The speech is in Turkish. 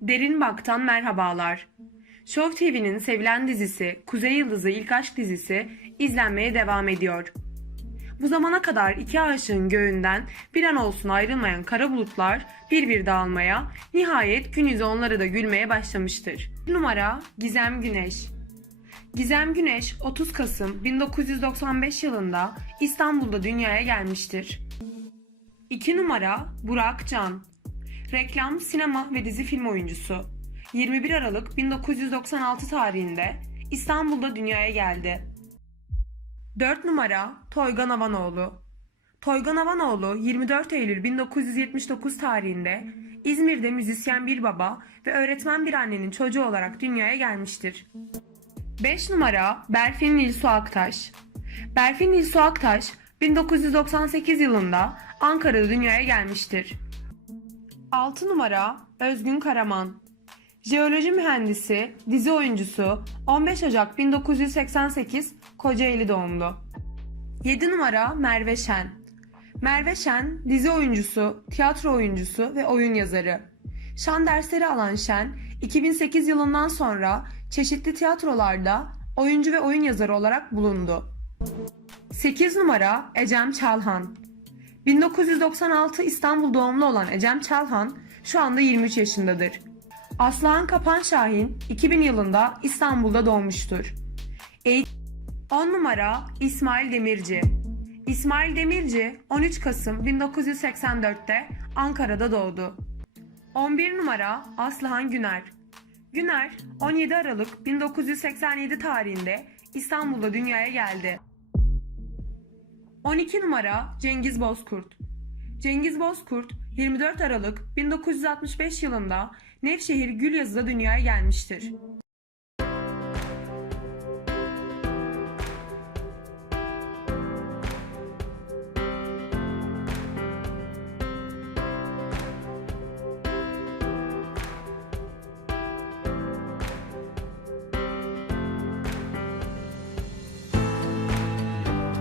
Derin Bak'tan merhabalar. Show TV'nin sevilen dizisi Kuzey Yıldızı İlk Aşk dizisi izlenmeye devam ediyor. Bu zamana kadar iki aşığın göğünden bir an olsun ayrılmayan kara bulutlar bir bir dağılmaya, nihayet gün yüzü onları da gülmeye başlamıştır. Numara Gizem Güneş Gizem Güneş 30 Kasım 1995 yılında İstanbul'da dünyaya gelmiştir. 2 numara Burak Can Reklam, sinema ve dizi film oyuncusu. 21 Aralık 1996 tarihinde İstanbul'da dünyaya geldi. 4 numara Toygan Avanoğlu. Toygan Avanoğlu 24 Eylül 1979 tarihinde İzmir'de müzisyen bir baba ve öğretmen bir annenin çocuğu olarak dünyaya gelmiştir. 5 numara Berfin Nilsu Aktaş. Berfin Nilsu Aktaş 1998 yılında Ankara'da dünyaya gelmiştir. 6 numara Özgün Karaman. Jeoloji mühendisi, dizi oyuncusu 15 Ocak 1988 Kocaeli doğumlu. 7 numara Merve Şen. Merve Şen, dizi oyuncusu, tiyatro oyuncusu ve oyun yazarı. Şan dersleri alan Şen, 2008 yılından sonra çeşitli tiyatrolarda oyuncu ve oyun yazarı olarak bulundu. 8 numara Ecem Çalhan. 1996 İstanbul doğumlu olan Ecem Çalhan şu anda 23 yaşındadır. Aslıhan Kapan Şahin 2000 yılında İstanbul'da doğmuştur. E- 10 numara İsmail Demirci. İsmail Demirci 13 Kasım 1984'te Ankara'da doğdu. 11 numara Aslıhan Güner. Güner 17 Aralık 1987 tarihinde İstanbul'da dünyaya geldi. 12 numara Cengiz Bozkurt. Cengiz Bozkurt 24 Aralık 1965 yılında Nevşehir Gülyazı'da dünyaya gelmiştir.